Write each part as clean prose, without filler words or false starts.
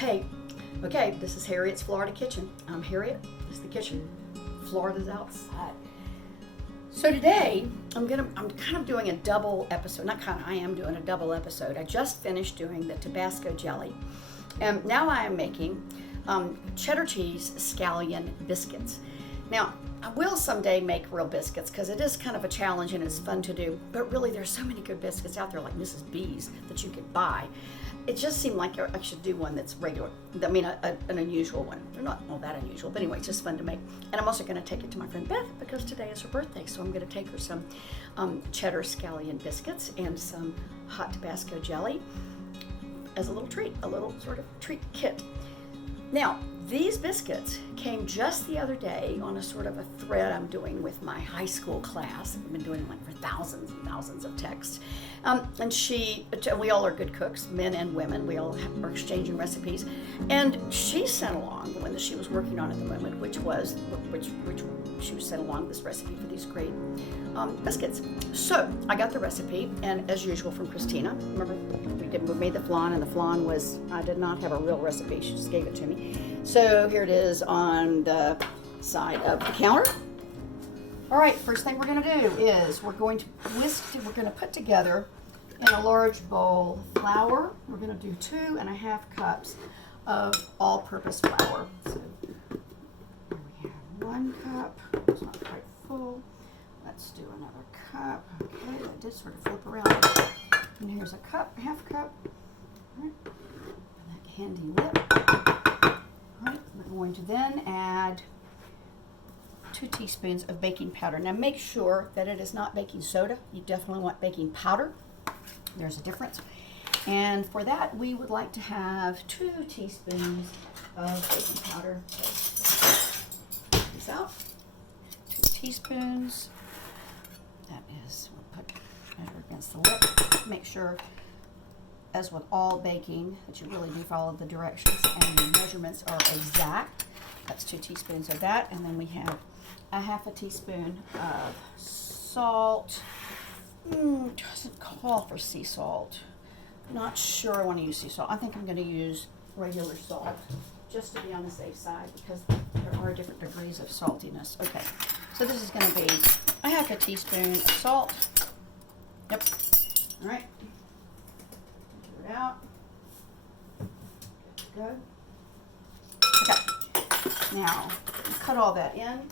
hey, okay, this is Harriet's Florida Kitchen. I'm Harriet, this is the kitchen. Florida's outside. So today, I'm kind of doing a double episode. I am doing a double episode. I just finished doing the Tabasco Jelly. And now I am making cheddar cheese scallion biscuits. Now, I will someday make real biscuits because it is kind of a challenge and it's fun to do. But really, there's so many good biscuits out there like Mrs. B's that you could buy. It just seemed like I should do one that's regular. I mean, an unusual one. They're not all that unusual, but anyway, it's just fun to make. And I'm also going to take it to my friend Beth because today is her birthday. So I'm going to take her some cheddar scallion biscuits and some hot Tabasco jelly as a little treat, a little sort of treat kit. Now, these biscuits came just the other day on a sort of a thread I'm doing with my high school class. I've been doing like for thousands and thousands of texts. And we all are good cooks, men and women. We all are exchanging recipes. And she sent along the one that she was working on at the moment, which she was sent along this recipe for these great biscuits. So I got the recipe, and as usual from Christina. Remember, we made the flan, and the flan I did not have a real recipe. She just gave it to me. So here it is on the side of the counter. All right, first thing we're going to do is we're going to put together in a large bowl flour. We're going to do 2.5 cups of all-purpose flour. So here we have 1 cup. It's not quite full. Let's do another cup. Okay, that did sort of flip around. And here's a cup, 1/2 cup. All right. And that handy whip. All right, we're going to then add 2 teaspoons of baking powder. Now make sure that it is not baking soda. You definitely want baking powder. There's a difference. And for that, we would like to have 2 teaspoons of baking powder. So take these out. 2 teaspoons. That is, we'll put measure against the lip. Make sure, as with all baking, that you really do follow the directions and the measurements are exact. That's 2 teaspoons of that. And then we have 1/2 teaspoon of salt. Doesn't call for sea salt. Not sure I want to use sea salt. I think I'm going to use regular salt just to be on the safe side because there are different degrees of saltiness. Okay, so this is going to be 1/2 teaspoon of salt. Yep. All right. Get it out. Good. Okay. Now, cut all that in.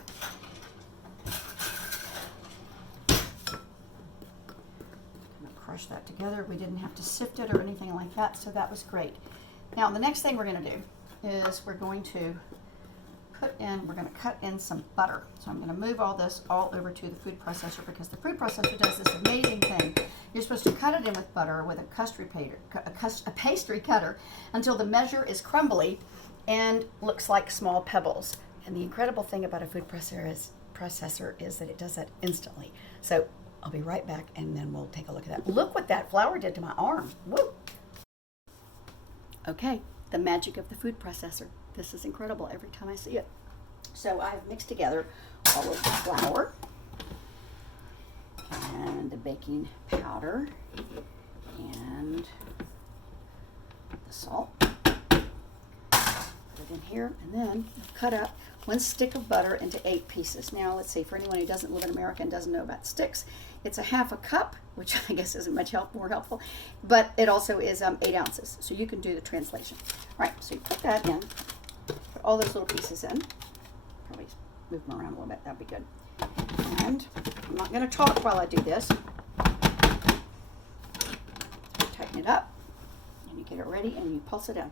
Crush that together. We didn't have to sift it or anything like that, so that was great. Now the next thing we're going to do is we're going to cut in some butter. So I'm going to move all this all over to the food processor because the food processor does this amazing thing. You're supposed to cut it in with butter with a pastry cutter until the measure is crumbly and looks like small pebbles. And the incredible thing about a food processor is that it does that instantly. So I'll be right back, and then we'll take a look at that. Look what that flour did to my arm. Woo! Okay, the magic of the food processor. This is incredible every time I see it. So I've mixed together all of the flour and the baking powder and the salt. Put it in here, and then cut up 1 stick of butter into 8 pieces. Now, let's see, for anyone who doesn't live in America and doesn't know about sticks, it's 1/2 cup, which I guess isn't much more helpful, but it also is 8 ounces, so you can do the translation. All right, so you put that in, put all those little pieces in, probably move them around a little bit, that'd be good. And I'm not going to talk while I do this. Tighten it up, and you get it ready, and you pulse it in.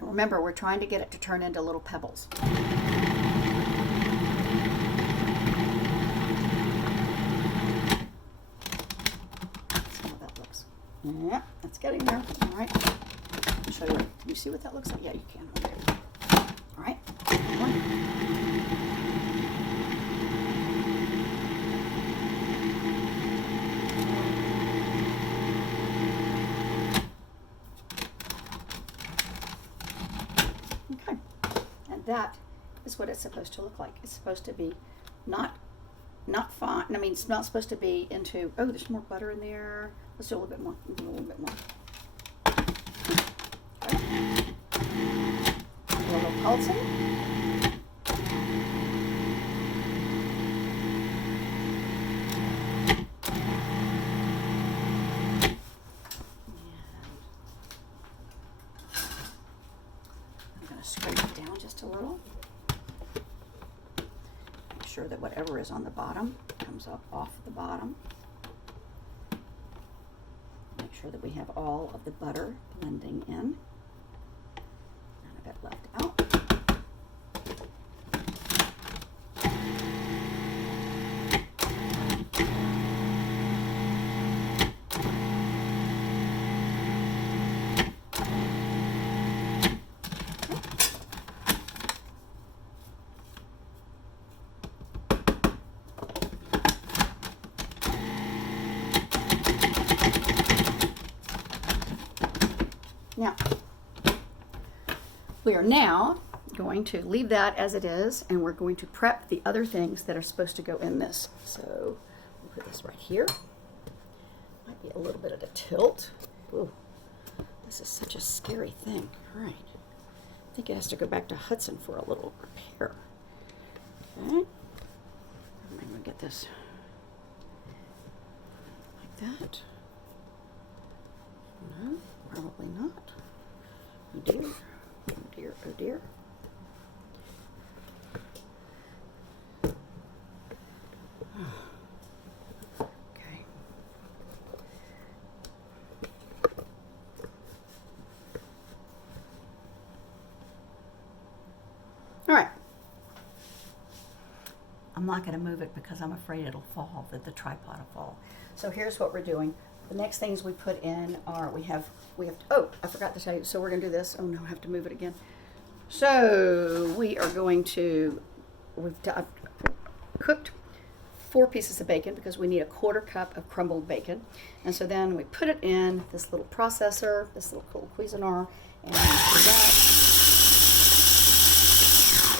Remember, we're trying to get it to turn into little pebbles. See how that looks. Yeah, that's getting there. All right. I'll show you. Can you see what that looks like? Yeah, you can. Okay. All right. That is what it's supposed to look like. It's supposed to be not Not fine. I mean, it's not supposed to be into, oh, there's more butter in there. Let's do a little bit more. A little bit more. Okay. A little pulsing. I'm going to scrape it down just a little. Make sure that whatever is on the bottom comes up off the bottom. Make sure that we have all of the butter blending in. None of it left out. Now, we are now going to leave that as it is, and we're going to prep the other things that are supposed to go in this. So we'll put this right here. Might be a little bit of a tilt. Ooh, this is such a scary thing. All right. I think it has to go back to Hudson for a little repair. Okay. I'm going to get this like that. No, probably not. Oh dear, oh dear, oh dear. Okay. All right. I'm not going to move it because I'm afraid it'll fall, that the tripod will fall. So here's what we're doing. The next things we put in are, we have, oh, I forgot to tell you, so we're going to do this. Oh no, I have to move it again. So we are going to, I've cooked 4 pieces of bacon because we need a 1/4 cup of crumbled bacon. And so then we put it in this little processor, this little cool Cuisinart, and do that.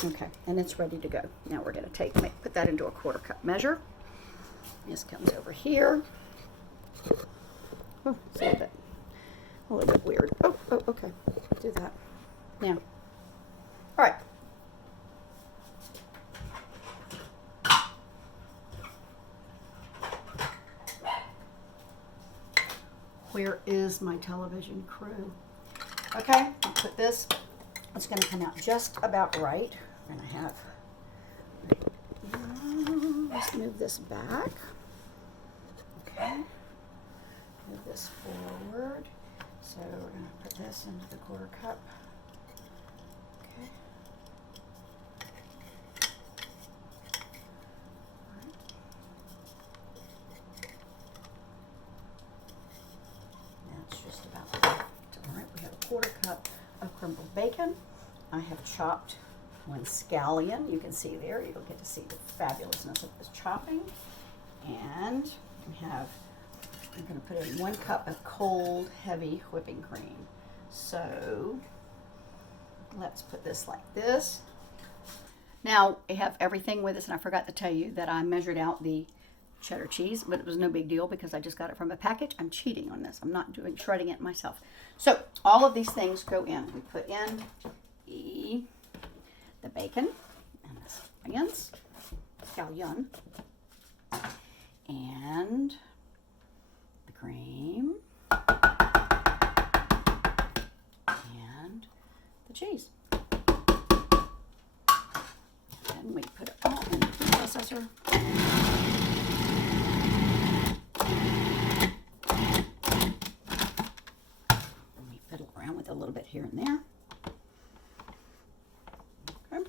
Okay, and it's ready to go. Now we're going to put that into a 1/4 cup measure. This comes over here. Oh, it's a little bit weird. Oh, okay. Do that. Now. All right. Where is my television crew? Okay, I'll put this. It's going to come out just about right. And I have, let's move this back. Okay. Move this forward. So we're going to put this into the 1/4 cup. Okay. Right. That's just about left. All right, we have a 1/4 cup of crumbled bacon. I have chopped 1 scallion. You can see there. You'll get to see the fabulousness of this chopping. And we have, I'm going to put in 1 cup of cold, heavy whipping cream. So let's put this like this. Now I have everything with us, and I forgot to tell you that I measured out the cheddar cheese, but it was no big deal because I just got it from a package. I'm cheating on this. I'm not shredding it myself. So all of these things go in. We put in the bacon and the scallion, and the cream, and the cheese. And we put it all in the food processor. And we fiddle around with it a little bit here and there. Okay.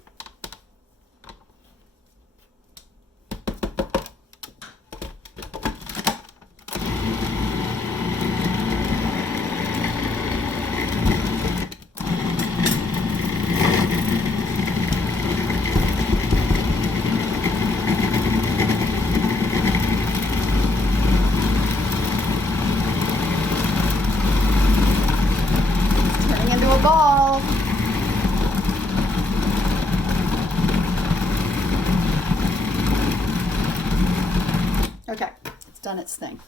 Okay, it's done its thing.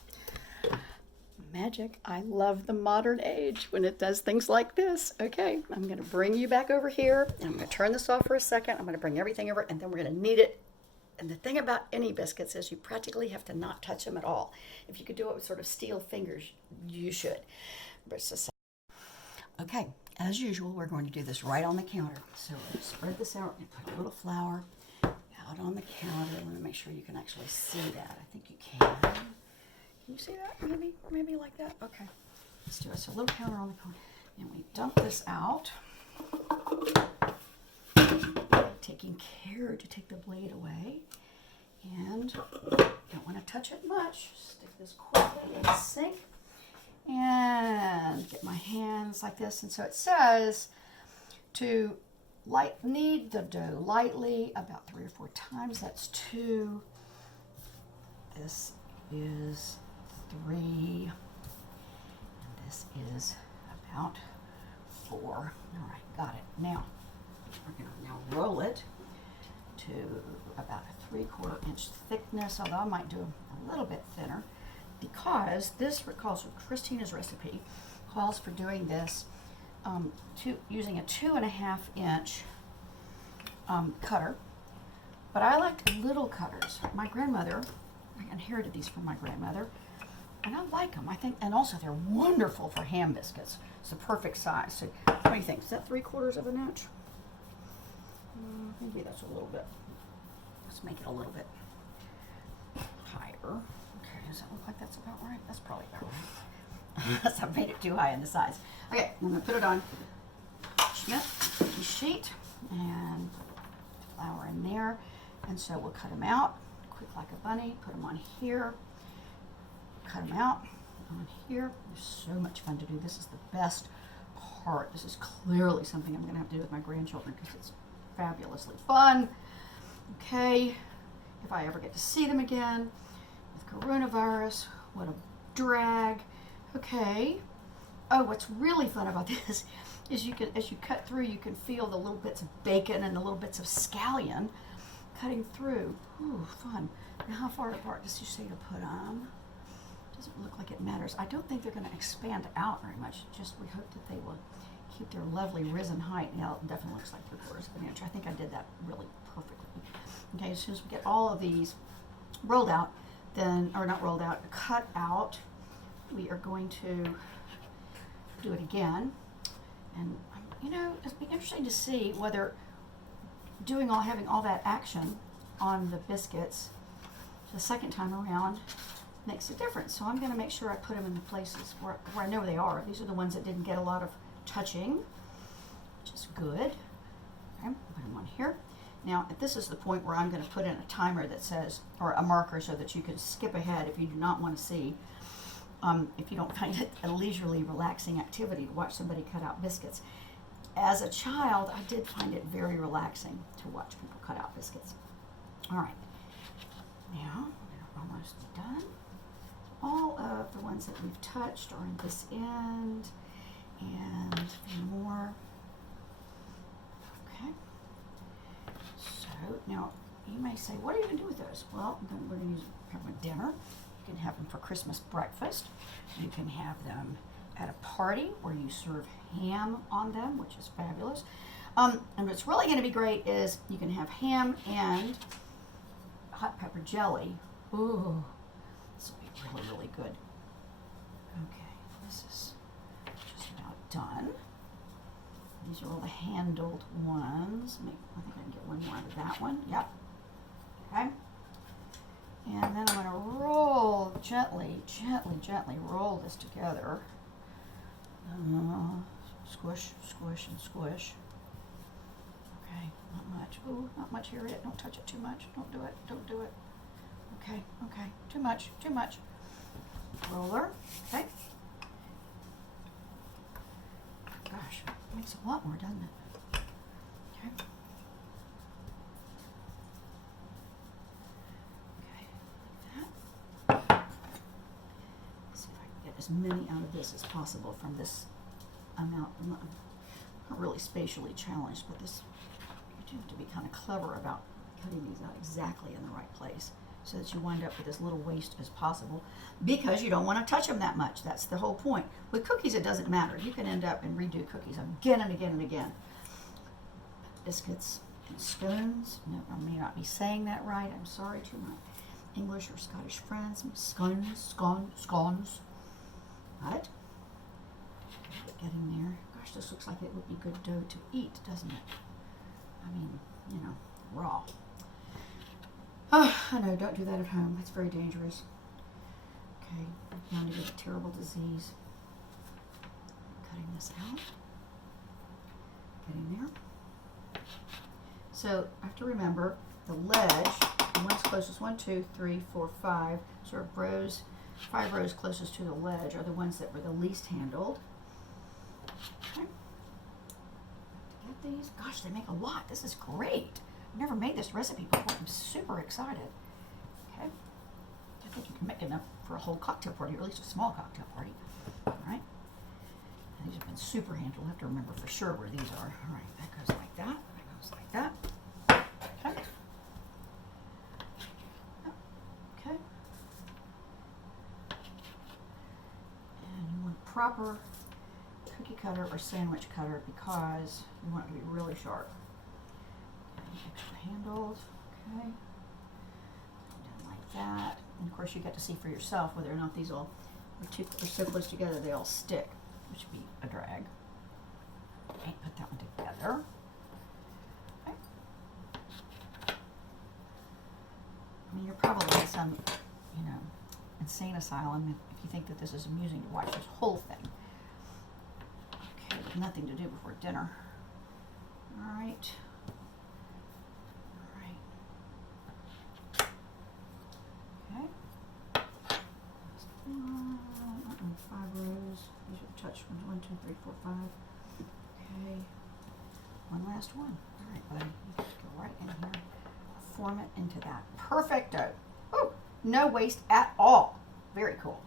Magic. I love the modern age when it does things like this. Okay, I'm going to bring you back over here, and I'm going to turn this off for a second. I'm going to bring everything over, and then we're going to knead it. And the thing about any biscuits is you practically have to not touch them at all. If you could do it with sort of steel fingers, you should. But it's the same. Okay, as usual, we're going to do this right on the counter. So we're going to spread this out and put a little flour out on the counter. I want to make sure you can actually see that. I think you can. Can you see that? Maybe like that? Okay. Let's do it. So a little counter on the counter. And we dump this out. Taking care to take the blade away. And don't want to touch it much. Stick this quickly in the sink. And get my hands like this. And so it says to knead the dough lightly about 3 or 4 times. That's 2. This is 3. And this is about 4. All right, got it. Now, we're going to now roll it to about a 3/4 inch thickness, although I might do a little bit thinner because this calls for Christina's recipe, calls for doing this using a 2.5 inch cutter. But I like little cutters. My grandmother, I inherited these from my grandmother, and I like them. I think, and also they're wonderful for ham biscuits. It's the perfect size. So, what do you think? Is that 3/4 of an inch? Maybe that's a little bit. Let's make it a little bit higher. Okay, does that look like that's about right? That's probably about right. Unless I've made it too high in the size. Okay, I'm going to put it on Schmidt cookie sheet and flour in there. And so we'll cut them out, quick like a bunny, put them on here, cut them out on here. They're so much fun to do. This is the best part. This is clearly something I'm going to have to do with my grandchildren because it's fabulously fun. Okay, if I ever get to see them again with coronavirus, what a drag. Okay. Oh, what's really fun about this is you can, as you cut through, you can feel the little bits of bacon and the little bits of scallion cutting through. Ooh, fun. Now, how far apart does she say to put them? Doesn't look like it matters. I don't think they're going to expand out very much. Just we hope that they will keep their lovely risen height. Now, it definitely looks like 3/4 of an inch. I think I did that really perfectly. Okay, as soon as we get all of these rolled out, then, or not rolled out, cut out, we are going to do it again. And, you know, it'll be interesting to see whether having all that action on the biscuits the second time around makes a difference. So I'm going to make sure I put them in the places where I know they are. These are the ones that didn't get a lot of touching, which is good. Okay, put them on here. Now, this is the point where I'm going to put in a timer that says, or a marker so that you can skip ahead if you do not want to see, if you don't find it a leisurely, relaxing activity to watch somebody cut out biscuits. As a child, I did find it very relaxing to watch people cut out biscuits. All right, now we're almost done. All of the ones that we've touched are in this end, and a few more. Okay. So now you may say, what are you going to do with those? Well, we're going to have them at dinner. You can have them for Christmas breakfast. You can have them at a party where you serve ham on them, which is fabulous. And what's really going to be great is you can have ham and hot pepper jelly. Ooh, this will be really, really good. Okay, this is just about done. These are all the handled ones. I think I can get one more out of that one. Yep. Okay. And then I'm going to roll gently roll this together. Squish, squish, and squish. Okay, not much. Ooh, not much here yet. Don't touch it too much. Don't do it. Don't do it. Okay, okay. Too much, too much. Roller. Okay. Gosh, it makes a lot more, doesn't it? Okay. As many out of this as possible from this amount. I'm not really spatially challenged, but this, you do have to be kind of clever about cutting these out exactly in the right place. so that you wind up with as little waste as possible, because you don't want to touch them that much. That's the whole point. With cookies, it doesn't matter. You can end up and redo cookies again and again and again. Biscuits and scones. No, I may not be saying that right. I'm sorry to my English or Scottish friends. Scones. Right? Getting there. Gosh, this looks like it would be good dough to eat, doesn't it? I mean, you know, raw. Oh, I know, don't do that at home. That's very dangerous. Okay, bound to get a terrible disease. Cutting this out. Getting there. So I have to remember the ledge, the ones closest, 1, 2, 3, 4, 5, sort of rows, 5 rows closest to the ledge are the ones that were the least handled. Okay. Get these. Gosh, they make a lot. This is great. I've never made this recipe before. I'm super excited. Okay. I think you can make enough for a whole cocktail party, or at least a small cocktail party. All right. And these have been super handled. I have to remember for sure where these are. All right. That goes like that. That goes like that. Okay. Okay. And you want proper cookie cutter or sandwich cutter because you want it to be really sharp. Extra handled, okay. Done like that. And of course you get to see for yourself whether or not these all are so close together they all stick, which would be a drag. Okay, put that one together. Okay. I mean, you're probably in some, you know, insane asylum if you think that this is amusing to watch this whole thing. Okay, with nothing to do before dinner. All right. Touch 1, 2, 3, 4, 5. Okay, one last one. All right, buddy, you just go right in here, form it into that perfecto. Oh, no waste at all. Very cool.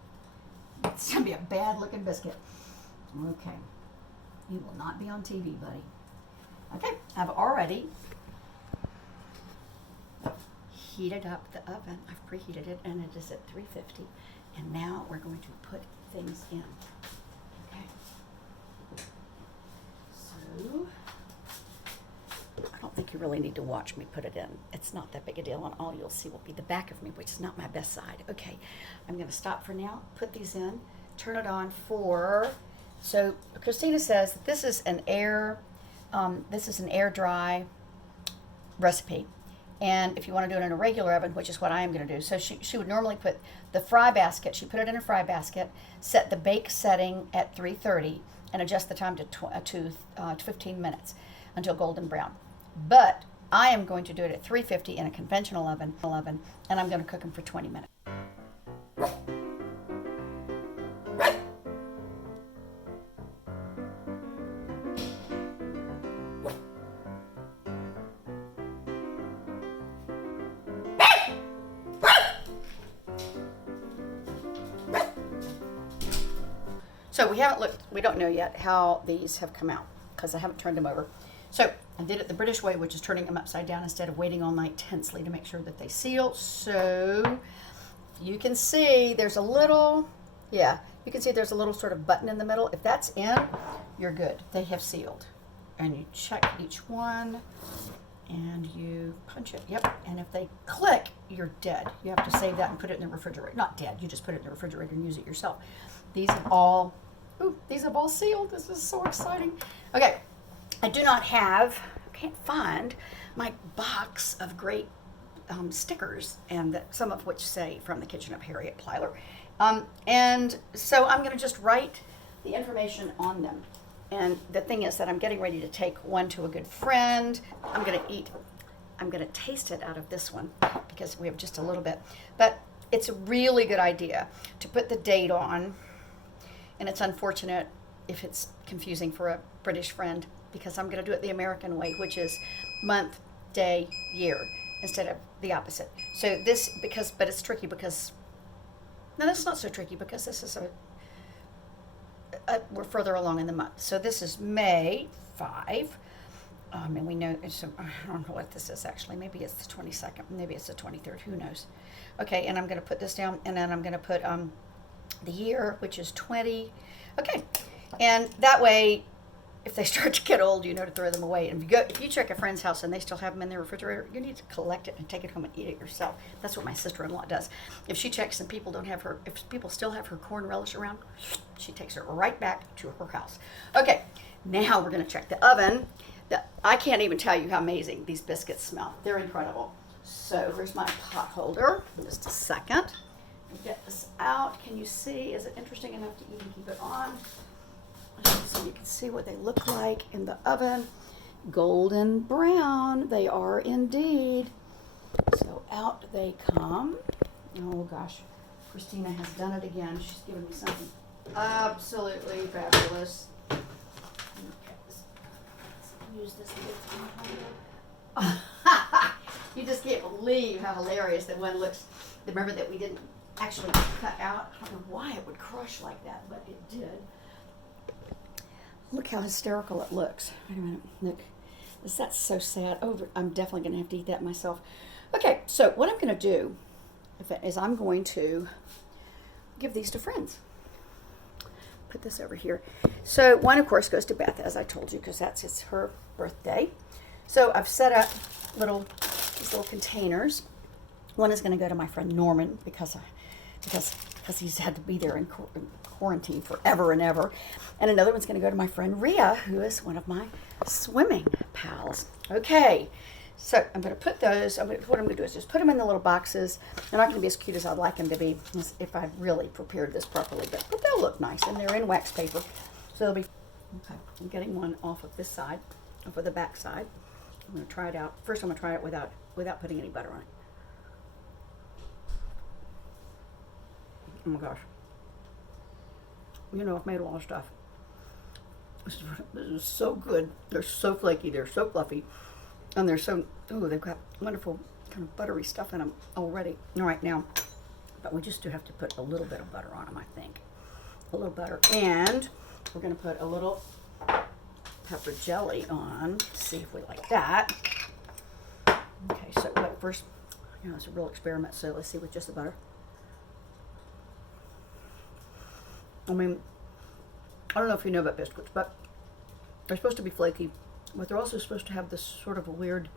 It's gonna be a bad-looking biscuit. Okay, you will not be on TV, buddy. Okay, I've already heated up the oven. I've preheated it, and it is at 350. And now we're going to put things in. I don't think you really need to watch me put it in. It's not that big a deal, and all you'll see will be the back of me, which is not my best side. Okay, I'm going to stop for now, put these in, turn it on for, so Christina says that this is an air dry recipe. And if you want to do it in a regular oven, which is what I am going to do, so she would normally put the fry basket, she put it in a fry basket, set the bake setting at 330, and adjust the time to 15 minutes until golden brown. But I am going to do it at 350 in a conventional oven, and I'm going to cook them for 20 minutes. So we don't know yet how these have come out because I haven't turned them over. So I did it the British way, which is turning them upside down instead of waiting all night tensely to make sure that they seal. So you can see there's a little, you can see there's a little sort of button in the middle. If that's in, you're good. They have sealed. And you check each one and you punch it. Yep. And if they click, you're dead. You have to save that and put it in the refrigerator. Not dead. You just put it in the refrigerator and use it yourself. These have all sealed. This is so exciting. Okay. I do not have, can't find my box of great stickers, and some of which say from the kitchen of Harriet Plyler. And so I'm going to just write the information on them. And the thing is that I'm getting ready to take one to a good friend. I'm going to taste it out of this one because we have just a little bit. But it's a really good idea to put the date on. And it's unfortunate if it's confusing for a British friend because I'm going to do it the American way, which is month, day, year, instead of the opposite. So this, but it's tricky because, no, that's not so tricky because this is we're further along in the month. So this is May 5. And we know, I don't know what this is actually. Maybe it's the 22nd. Maybe it's the 23rd. Who knows? Okay, and I'm going to put this down, and then I'm going to put the year, which is 20. Okay, and that way, if they start to get old, you know to throw them away. And if you check a friend's house and they still have them in their refrigerator, you need to collect it and take it home and eat it yourself. That's what my sister-in-law does. If she checks and if people still have her corn relish around, she takes it right back to her house. Okay, now we're going to check the oven. I can't even tell you how amazing these biscuits smell. They're incredible. So here's my pot holder. Just a second. Get this out. Can you see? Is it interesting enough to even keep it on? So you can see what they look like in the oven. Golden brown. They are indeed. So out they come. Oh gosh. Christina has done it again. She's given me something absolutely fabulous. Use this little. You just can't believe how hilarious that one looks. Remember that we didn't actually cut out. I don't know why it would crush like that, but it did. Look how hysterical it looks. Wait a minute. Look. That's so sad. Oh, I'm definitely going to have to eat that myself. Okay, so what I'm going to do is I'm going to give these to friends. Put this over here. So one, of course, goes to Beth, as I told you, because it's her birthday. So I've set up these little containers. One is going to go to my friend Norman because he's had to be there in quarantine forever and ever. And another one's going to go to my friend Rhea, who is one of my swimming pals. Okay, so I'm going to put those. What I'm going to do is just put them in the little boxes. They're not going to be as cute as I'd like them to be if I really prepared this properly, but they'll look nice, and they're in wax paper, so they'll be. Okay, I'm getting one off of this side, off of the back side. I'm going to try it out. First, I'm going to try it without putting any butter on it. Oh my gosh. You know, I've made a lot of stuff. This is so good. They're so flaky. They're so fluffy. And they're so, they've got wonderful kind of buttery stuff in them already. All right, now, but we just do have to put a little bit of butter on them, I think. A little butter. And we're going to put a little pepper jelly on. See if we like that. Okay, so first, it's a real experiment, so let's see with just the butter. I mean, I don't know if you know about biscuits, but they're supposed to be flaky, but they're also supposed to have this sort of a weird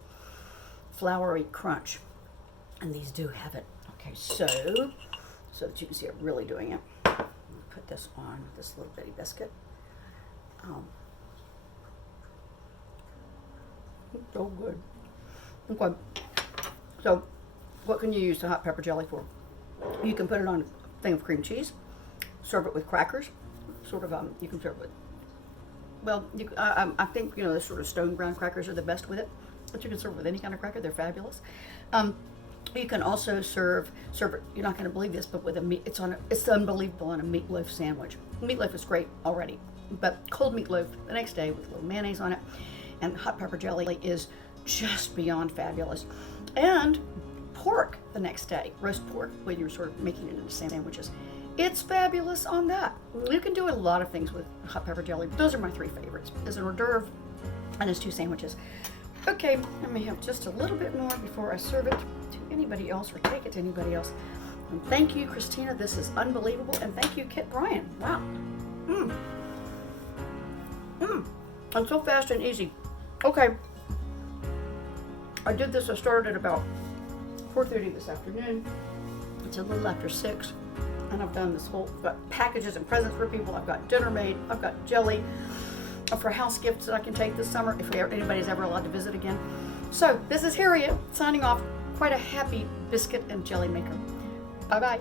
floury crunch, and these do have it. Okay, so that you can see it really doing it. Put this on this little bitty biscuit. So good. Okay, so what can you use the hot pepper jelly for? You can put it on a thing of cream cheese. Serve it with crackers, sort of. You can serve it with. Well, I think the sort of stone ground crackers are the best with it, but you can serve it with any kind of cracker. They're fabulous. You can also serve it. You're not going to believe this, but with a meat. It's unbelievable on a meatloaf sandwich. Meatloaf is great already, but cold meatloaf the next day with a little mayonnaise on it, and hot pepper jelly is just beyond fabulous. And pork the next day, roast pork when you're sort of making it into sandwiches. It's fabulous on that. You can do a lot of things with hot pepper jelly, but those are my three favorites. As an hors d'oeuvre and as two sandwiches. Okay, let me have just a little bit more before I serve it to anybody else or take it to anybody else. And thank you, Christina. This is unbelievable. And thank you, Kit Bryan. Wow. I'm so fast and easy. Okay. I started at about 4:30 this afternoon. It's a little after 6. And I've done this whole, I've got packages and presents for people. I've got dinner made. I've got jelly for house gifts that I can take this summer if anybody's ever allowed to visit again. So this is Harriet signing off. Quite a happy biscuit and jelly maker. Bye-bye.